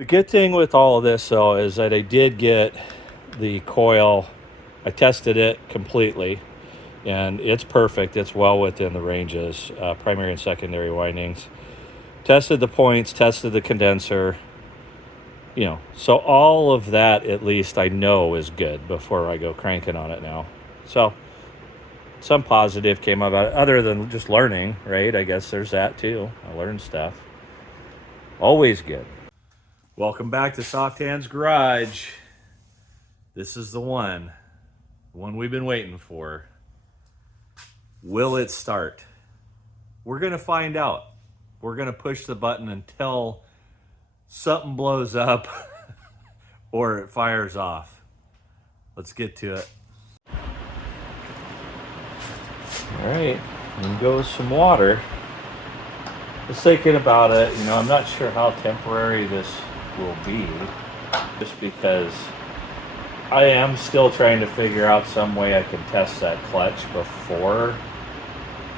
The good thing with all of this, though, is that I did get the coil. I tested it completely, and it's perfect. It's well within the ranges, primary and secondary windings. Tested the points, tested the condenser, so all of that, at least I know, is good before I go cranking on it now. So some positive came about it, other than just learning, right? I guess there's that too. I learned stuff. Always good. Welcome back to Soft Hands Garage. This is the one we've been waiting for. Will it start? We're going to find out. We're going to push the button until something blows up or it fires off. Let's get to it. All right, in goes some water. Just thinking about it, I'm not sure how temporary this will be, just because I am still trying to figure out some way I can test that clutch before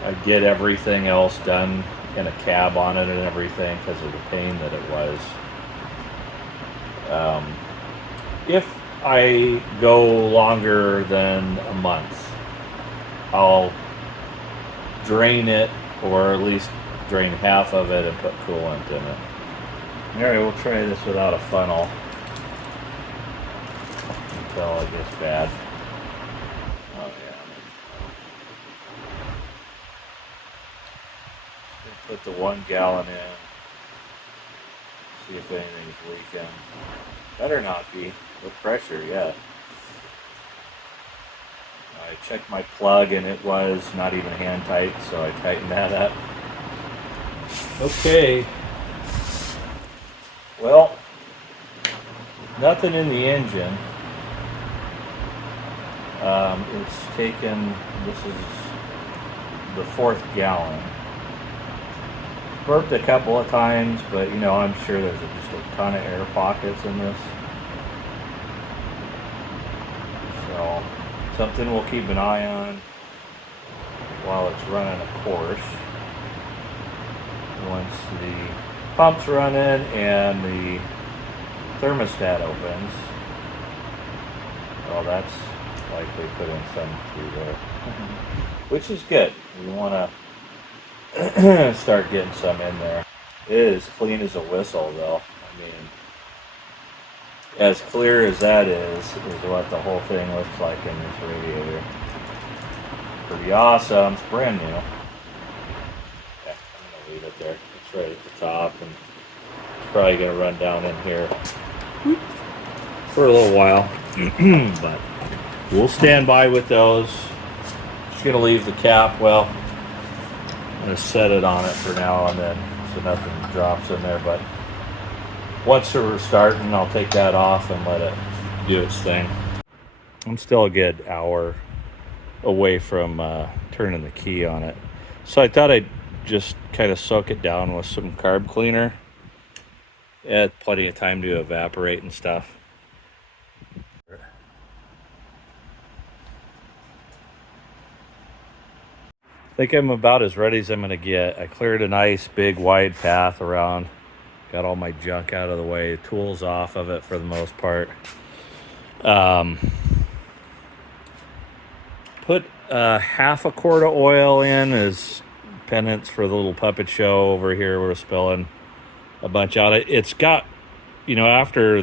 I get everything else done in a cab on it and everything, because of the pain that it was. If I go longer than a month, I'll drain it, or at least drain half of it and put coolant in it. Alright, we'll try this without a funnel until it gets bad. Oh yeah. Put the 1 gallon in. See if anything's leaking. Better not be. No pressure yet. I checked my plug and it was not even hand tight, so I tightened that up. Okay. Well, nothing in the engine. It's taken, this is the 4th gallon. Burped a couple of times, but I'm sure there's just a ton of air pockets in this. So, something we'll keep an eye on while it's running a course. Once the pump's running and the thermostat opens, well, that's likely putting some through there, which is good. We want to start getting some in there. It is clean as a whistle, though. I mean, as clear as that is what the whole thing looks like in this radiator. Pretty awesome. It's brand new. Yeah, I'm going to leave it there. It's right at the top, and it's probably going to run down in here for a little while. But we'll stand by with those. Just going to leave the cap, well, I'm going to set it on it for now and then so nothing drops in there. But once we're starting, I'll take that off and let it do its thing. I'm still a good hour away from turning the key on it. So I thought I'd just kind of soak it down with some carb cleaner. It had plenty of time to evaporate and stuff. I think I'm about as ready as I'm going to get. I cleared a nice big wide path around. Got all my junk out of the way. Tools off of it for the most part. Put half a quart of oil in as penance for the little puppet show over here. We're spilling a bunch out. It's got, after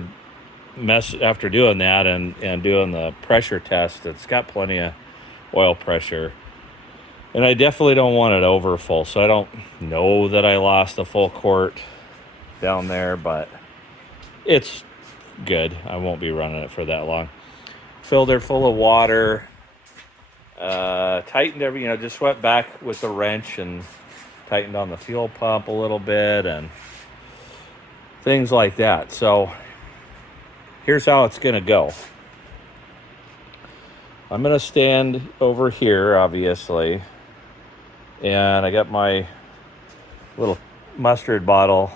doing that and doing the pressure test, it's got plenty of oil pressure. And I definitely don't want it over full, so I don't know that I lost a full quart down there, but it's good. I won't be running it for that long. Filled her full of water. Tightened just went back with the wrench and tightened on the fuel pump a little bit and things like that. So here's how it's going to go. I'm going to stand over here, obviously, and I got my little mustard bottle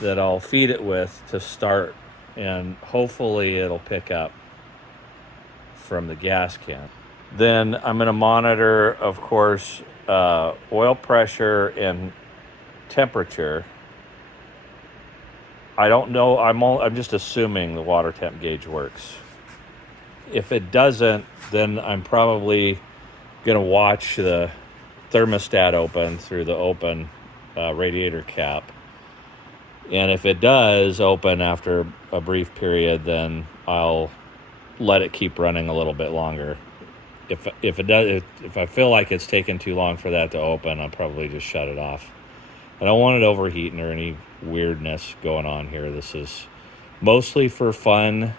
that I'll feed it with to start, and hopefully it'll pick up from the gas can. Then I'm going to monitor, of course, oil pressure and temperature I don't know. I'm just assuming the water temp gauge works. If it doesn't, then I'm probably gonna watch the thermostat open through the open radiator cap. And if it does open after a brief period, then I'll let it keep running a little bit longer. If it does, if I feel like it's taking too long for that to open, I'll probably just shut it off. I don't want it overheating or any weirdness going on here. This is mostly for fun,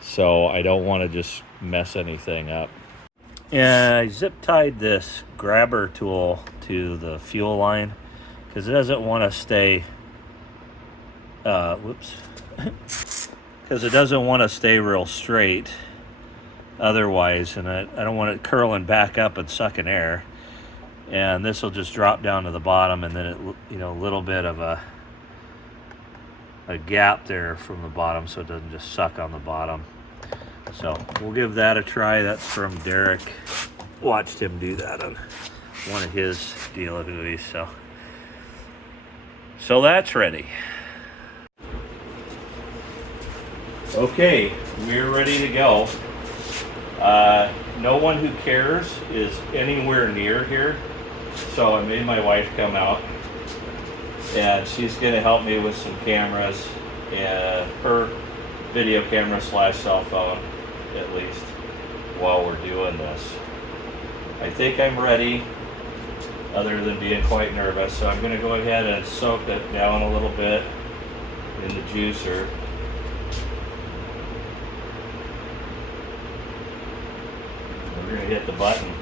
so I don't want to just mess anything up. And I zip tied this grabber tool to the fuel line because it doesn't want to stay because it doesn't want to stay real straight otherwise, and I don't want it curling back up and sucking air. And this will just drop down to the bottom, and then it, you know, a little bit of a gap there from the bottom so it doesn't just suck on the bottom. So we'll give that a try. That's from Derek. Watched him do that on one of his dealer duties. So that's ready. Okay, we're ready to go. No one who cares is anywhere near here, so I made my wife come out, and she's going to help me with some cameras, and her video camera / cell phone, at least, while we're doing this. I think I'm ready, other than being quite nervous, so I'm going to go ahead and soak it down a little bit in the juicer. We're going to hit the button.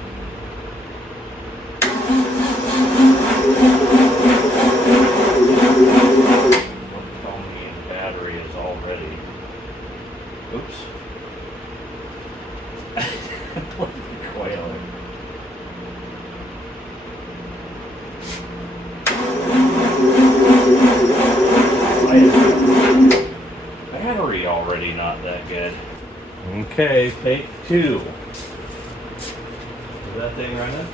Don't tell me the battery is all ready. Oops. Look at the coiler. Battery already not that good. Okay, take 2. Is that thing running?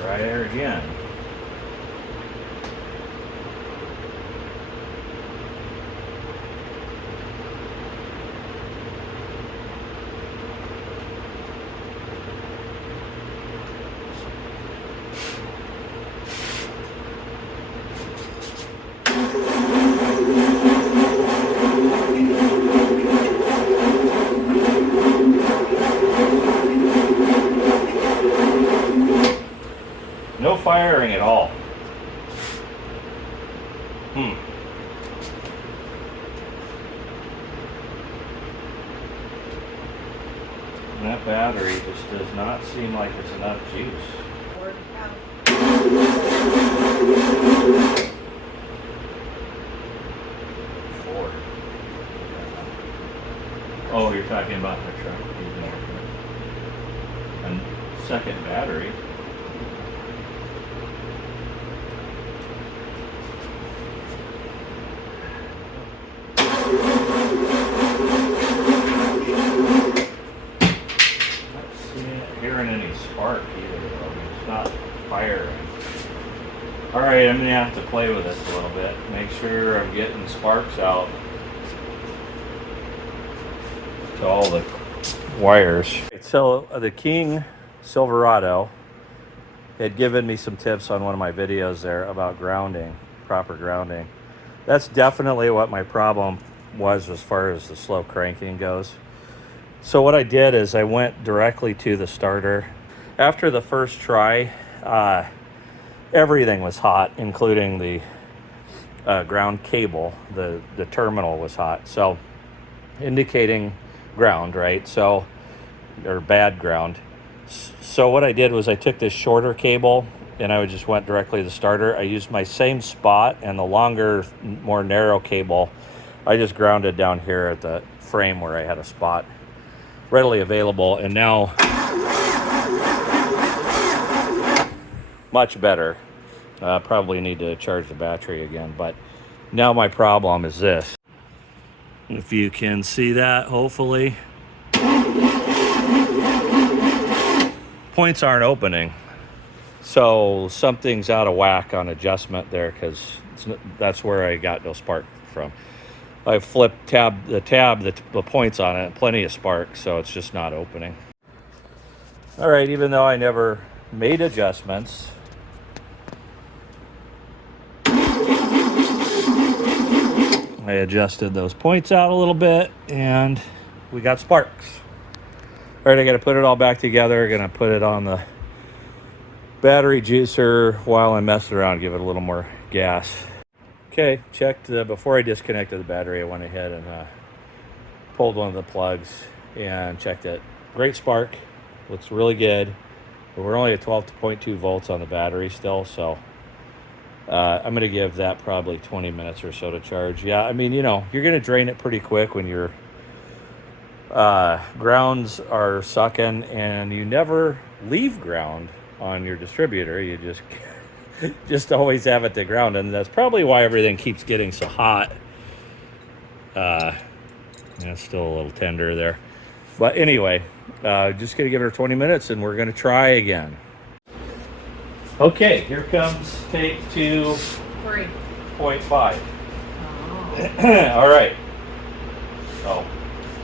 Try there again. No firing at all. That battery just does not seem like it's enough juice. Ford. Oh, you're talking about the truck. And second battery. Hearing any spark either, though. It's not firing. Alright, I'm gonna have to play with this a little bit. Make sure I'm getting sparks out to all the wires. So the King Silverado had given me some tips on one of my videos there about grounding, proper grounding. That's definitely what my problem was as far as the slow cranking goes. So what I did is I went directly to the starter. After the first try, everything was hot, including the ground cable. The terminal was hot, so indicating ground, right? So, or bad ground. So what I did was I took this shorter cable and I just went directly to the starter. I used my same spot, and the longer, more narrow cable, I just grounded down here at the frame where I had a spot readily available, and now much better. Probably need to charge the battery again, but now my problem is this. If you can see that, hopefully. points aren't opening. So something's out of whack on adjustment there, because that's where I got no spark from. I flipped the points on it, plenty of spark, so it's just not opening. All right, even though I never made adjustments, I adjusted those points out a little bit and we got sparks. All right, I got to put it all back together. Gonna put it on the battery juicer while I'm messing around, give it a little more gas. Okay, checked before I disconnected the battery. I went ahead and pulled one of the plugs and checked it. Great spark, looks really good. But we're only at 12.2 volts on the battery still, so I'm going to give that probably 20 minutes or so to charge. Yeah, I mean, you know, you're going to drain it pretty quick when your grounds are sucking, and you never leave ground on your distributor. You just always have it to ground, and that's probably why everything keeps getting so hot. It's still a little tender there. But anyway, just going to give it 20 minutes, and we're going to try again. Okay, here comes take 2.5. Oh. All right. Oh,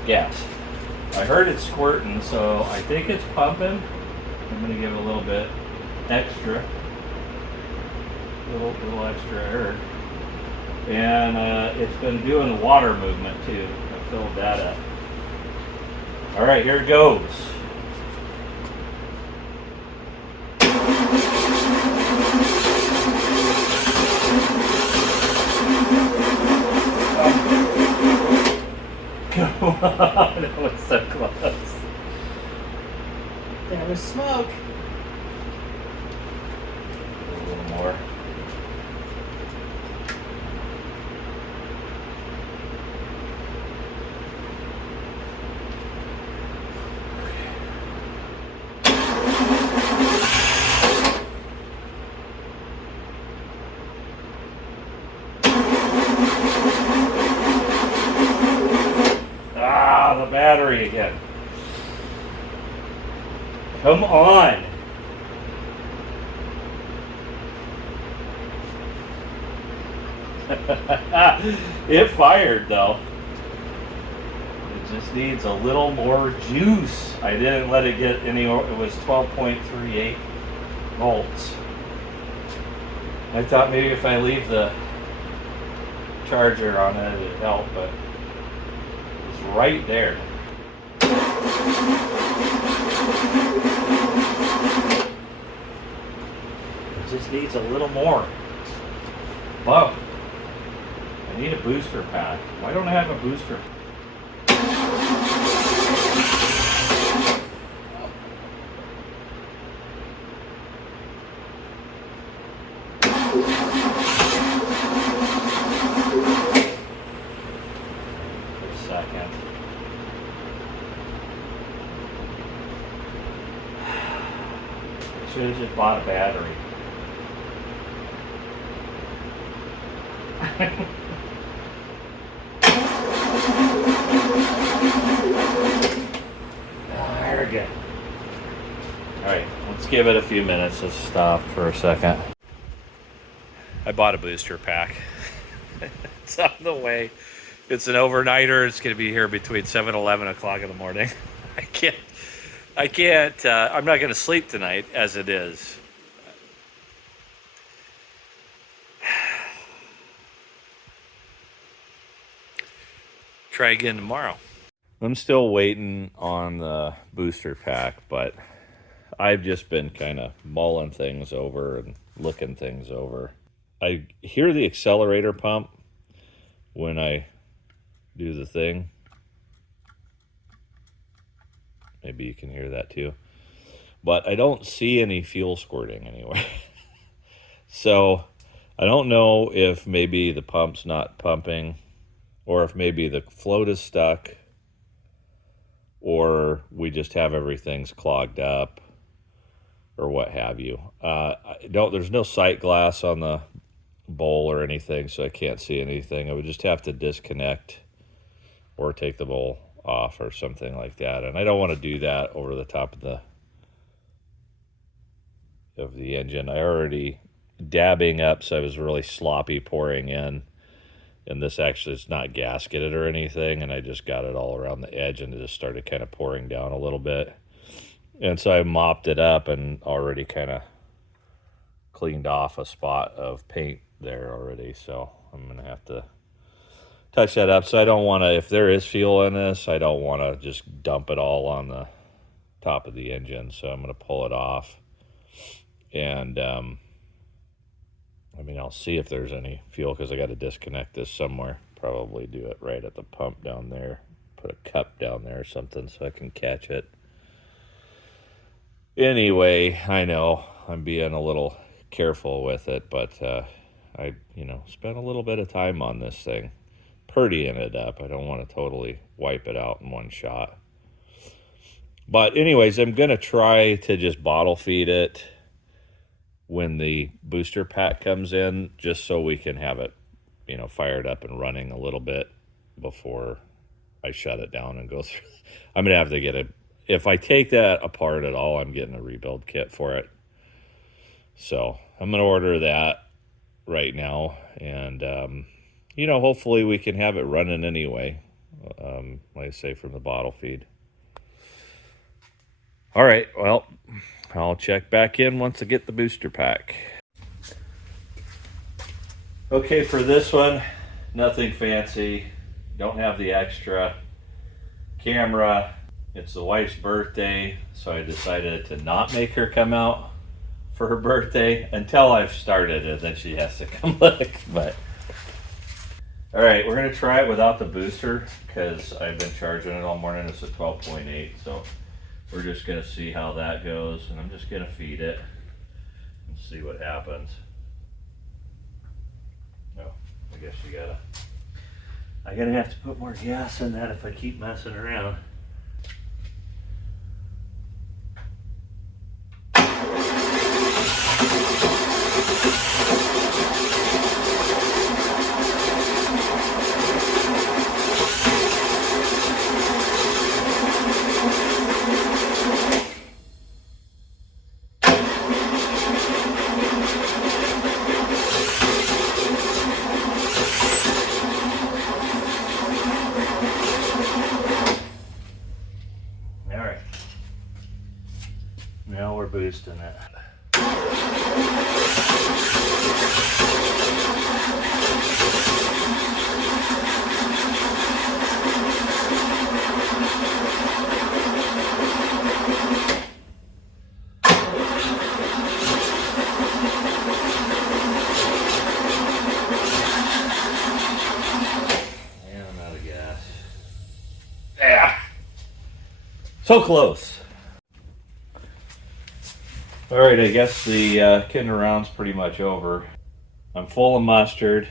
gas. I heard it squirting, so I think it's pumping. I'm going to give it a little bit extra. Little extra air. And it's been doing the water movement too. I filled that up. All right, here it goes. Come on, that was so close. There was smoke. A little more. The battery again. Come on. It fired though. It just needs a little more juice. I didn't let it get any, it was 12.38 volts. I thought maybe if I leave the charger on it, it'd help, but it's right there. It just needs a little more. Whoa. I need a booster pack. Why don't I have a booster? Second. Should have just bought a battery. There we go. Alright, let's give it a few minutes. Let's stop for a second. I bought a booster pack. It's on the way. It's an overnighter. It's going to be here between 7 and 11 o'clock in the morning. I can't, I'm not going to sleep tonight as it is. Try again tomorrow. I'm still waiting on the booster pack, but I've just been kind of mulling things over and looking things over. I hear the accelerator pump when I do the thing. Maybe you can hear that too. But I don't see any fuel squirting anywhere. So I don't know if maybe the pump's not pumping, or if maybe the float is stuck, or we just have everything's clogged up, or what have you. There's no sight glass on the bowl or anything, so I can't see anything. I would just have to disconnect or take the bowl off or something like that. And I don't want to do that over the top of the the engine. I already dabbing up, so I was really sloppy pouring in. And this actually is not gasketed or anything, and I just got it all around the edge, and it just started kind of pouring down a little bit. And so I mopped it up and already kind of cleaned off a spot of paint there already. So I'm going to have to touch that up. So I don't want to, if there is fuel in this, I don't want to just dump it all on the top of the engine. So I'm going to pull it off. And, I mean, I'll see if there's any fuel because I got to disconnect this somewhere. Probably do it right at the pump down there. Put a cup down there or something so I can catch it. Anyway, I know I'm being a little careful with it, but I, spent a little bit of time on this thing. Purdying it up. I don't want to totally wipe it out in one shot. But anyways, I'm going to try to just bottle feed it when the booster pack comes in, just so we can have it, fired up and running a little bit before I shut it down and go through. I'm going to have to get it. If I take that apart at all, I'm getting a rebuild kit for it. So I'm going to order that right now. And, hopefully we can have it running anyway. Like I say, from the bottle feed. All right, well, I'll check back in once I get the booster pack. Okay, for this one, nothing fancy. Don't have the extra camera. It's the wife's birthday, so I decided to not make her come out for her birthday until I've started, and then she has to come look. But all right, we're gonna try it without the booster because I've been charging it all morning. It's a 12.8, so we're just gonna see how that goes, and I'm just gonna feed it and see what happens. Oh, I guess I'm gonna have to put more gas in that if I keep messing around. Now we're boosting it. And I'm out of gas. Yeah. So close. All right, I guess the kidding around's pretty much over. I'm full of mustard.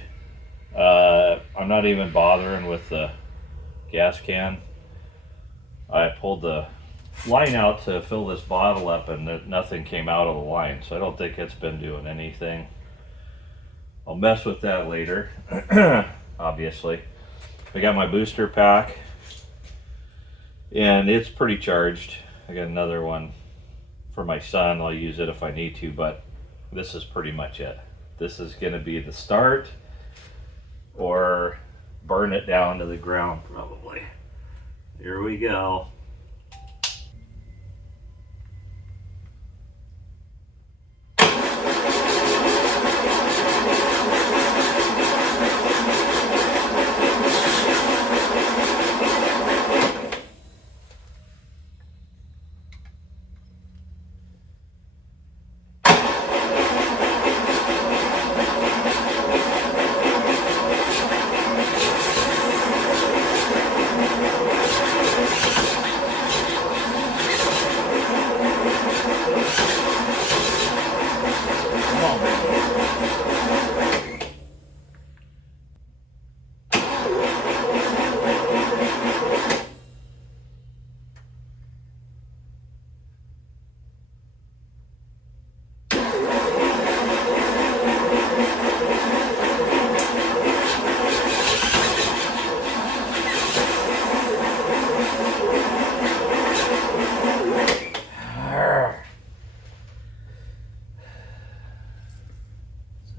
I'm not even bothering with the gas can. I pulled the line out to fill this bottle up, and nothing came out of the line, so I don't think it's been doing anything. I'll mess with that later, obviously. I got my booster pack, and it's pretty charged. I got another one for my son. I'll use it if I need to, but this is pretty much it. This is going to be the start, or burn it down to the ground probably. Here we go.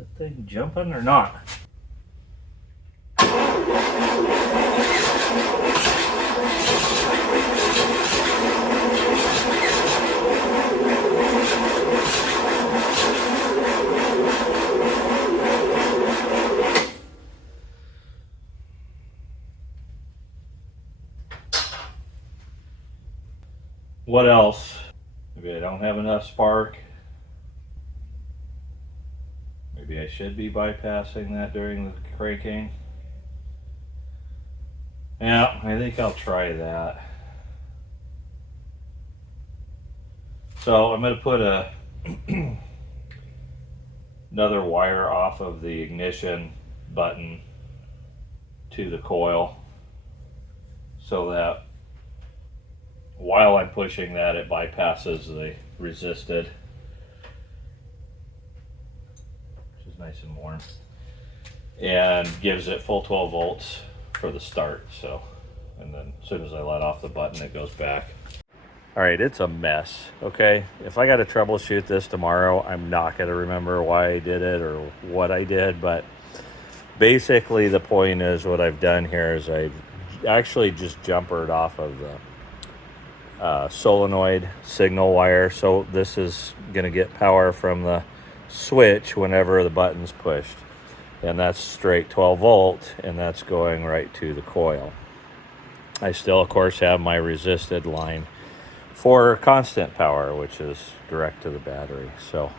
this thing jumping or not? What else? Maybe I don't have enough spark. Maybe I should be bypassing that during the cranking. Yeah, I think I'll try that. So I'm going to put another wire off of the ignition button to the coil so that while I'm pushing that, it bypasses the resisted, which is nice and warm, and gives it full 12 volts for the start. So, and then as soon as I let off the button, it goes back. All right, it's a mess, okay? If I got to troubleshoot this tomorrow, I'm not going to remember why I did it or what I did, but basically the point is what I've done here is I actually just jumpered off of the solenoid signal wire, so this is going to get power from the switch whenever the button's pushed, and that's straight 12 volt, and that's going right to the coil. I still of course have my resisted line for constant power, which is direct to the battery. So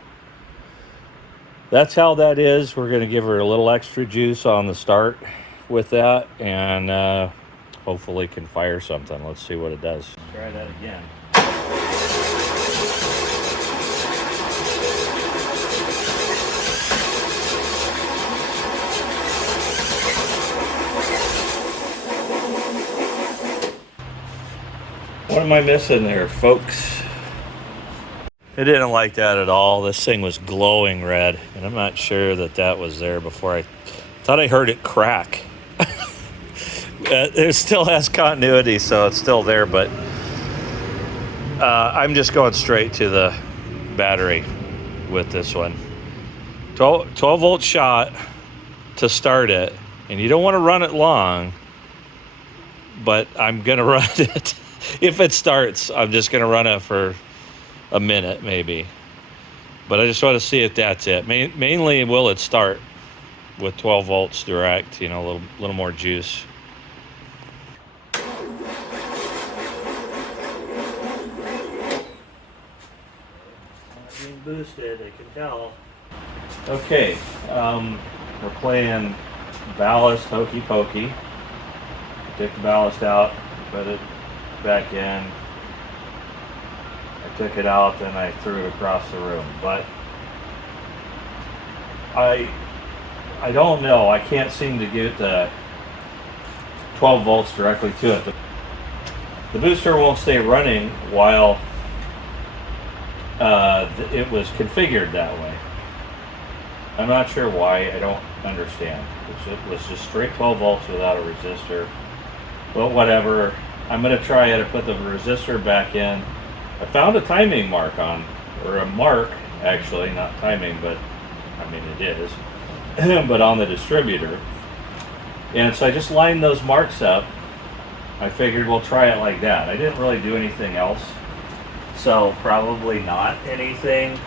that's how that is. We're going to give her a little extra juice on the start with that, and hopefully can fire something. Let's see what it does. Try that again. What am I missing there, folks? It didn't like that at all. This thing was glowing red, and I'm not sure that that was there before. I thought I heard it crack. It still has continuity, so it's still there, but I'm just going straight to the battery with this one. 12 volt shot to start it, and you don't want to run it long, but I'm going to run it. If it starts, I'm just going to run it for a minute maybe. But I just want to see if that's it. Mainly, will it start with 12 volts direct, you know, a little more juice. Being boosted, I can tell. Okay, we're playing ballast hokey pokey. Take the ballast out, put it back in. I took it out, then I threw it across the room. But I don't know. I can't seem to get the 12 volts directly to it. The booster won't stay running while it was configured that way. I'm not sure why. I don't understand. It was just straight 12 volts without a resistor. But whatever. I'm going to try it and put the resistor back in. I found a timing mark on, or a mark actually, not timing, but I mean it is, but on the distributor. And so I just lined those marks up. I figured we'll try it like that. I didn't really do anything else, so probably not anything.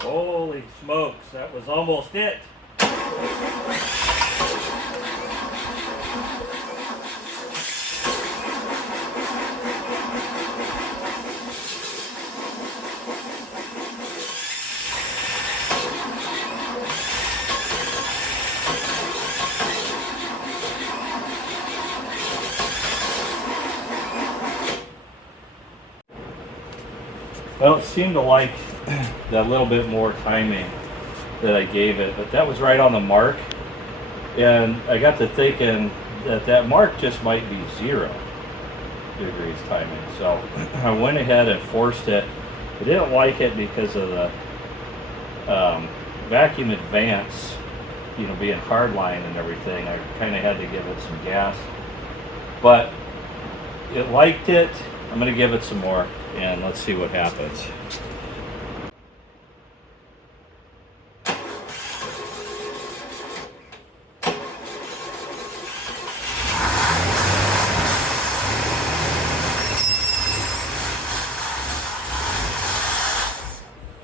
Holy smokes, that was almost it. Well, it seemed to like that little bit more timing that I gave it, but that was right on the mark. And I got to thinking that mark just might be 0. degrees timing. So I went ahead and forced it. I didn't like it because of the vacuum advance, you know, being hardline and everything. I kind of had to give it some gas, but it liked it. I'm going to give it some more and let's see what happens.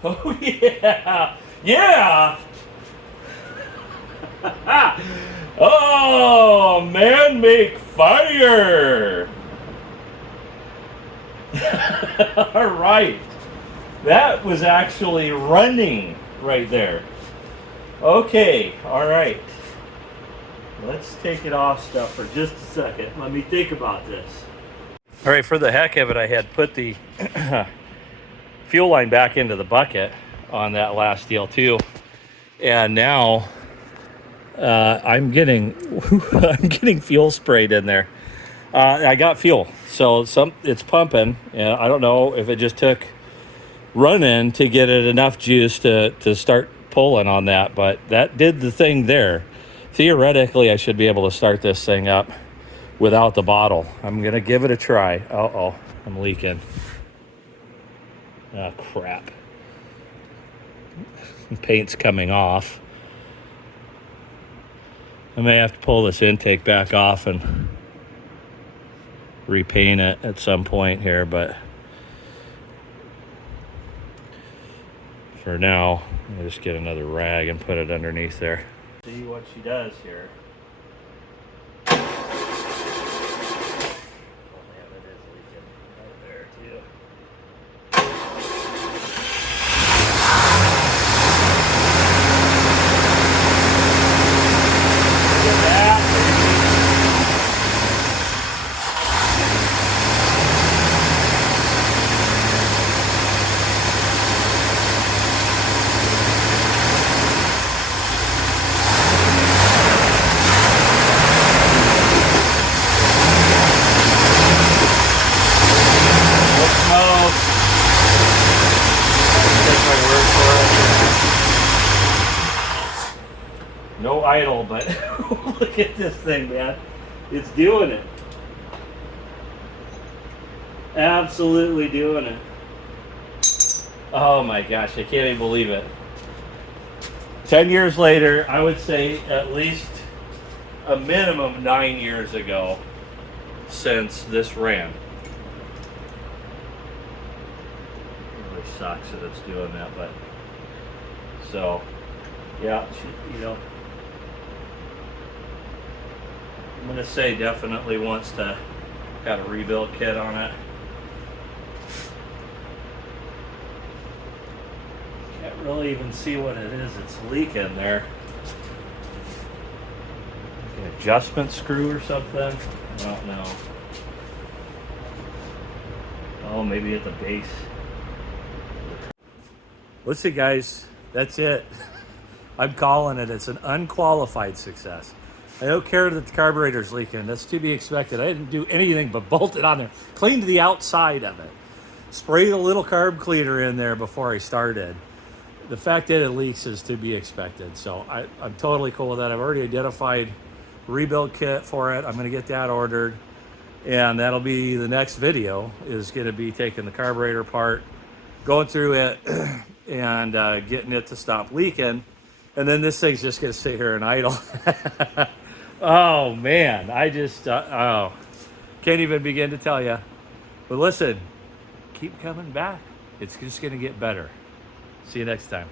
Oh yeah, yeah. Oh, man, make fire. All right, that was actually running right there. Okay, all right. Let's take it off stuff for just a second. Let me think about this. All right, for the heck of it, I had put the fuel line back into the bucket on that last deal too, and now I'm getting I'm getting fuel sprayed in there. I got fuel, so it's pumping, and I don't know if it just took running to get it enough juice to start pulling on that, but that did the thing there. Theoretically, I should be able to start this thing up without the bottle. I'm gonna give it a try. Uh-oh, I'm leaking. Oh, crap. Paint's coming off. I may have to pull this intake back off and repaint it at some point here, but for now, I'll just get another rag and put it underneath there. See what she does here. Oh man, it is leaking right there too. No idle, but look at this thing, man. It's doing it. Absolutely doing it. Oh my gosh, I can't even believe it. 10 years later, I would say at least a minimum 9 years ago since this ran. It really sucks that it's doing that, but so yeah, you know, I'm gonna say definitely wants to have a rebuild kit on it. Can't really even see what it is. It's leaking there. Like an adjustment screw or something. I don't know. Oh, maybe at the base. Let's see, guys. That's it. I'm calling it. It's an unqualified success. I don't care that the carburetor's leaking. That's to be expected. I didn't do anything but bolt it on there. Cleaned the outside of it. Sprayed a little carb cleaner in there before I started. The fact that it leaks is to be expected. So I'm totally cool with that. I've already identified a rebuild kit for it. I'm going to get that ordered. And that'll be the next video, is going to be taking the carburetor apart, going through it, and getting it to stop leaking. And then this thing's just going to sit here and idle. Oh man, I just can't even begin to tell you. But listen, keep coming back. It's just going to get better. See you next time.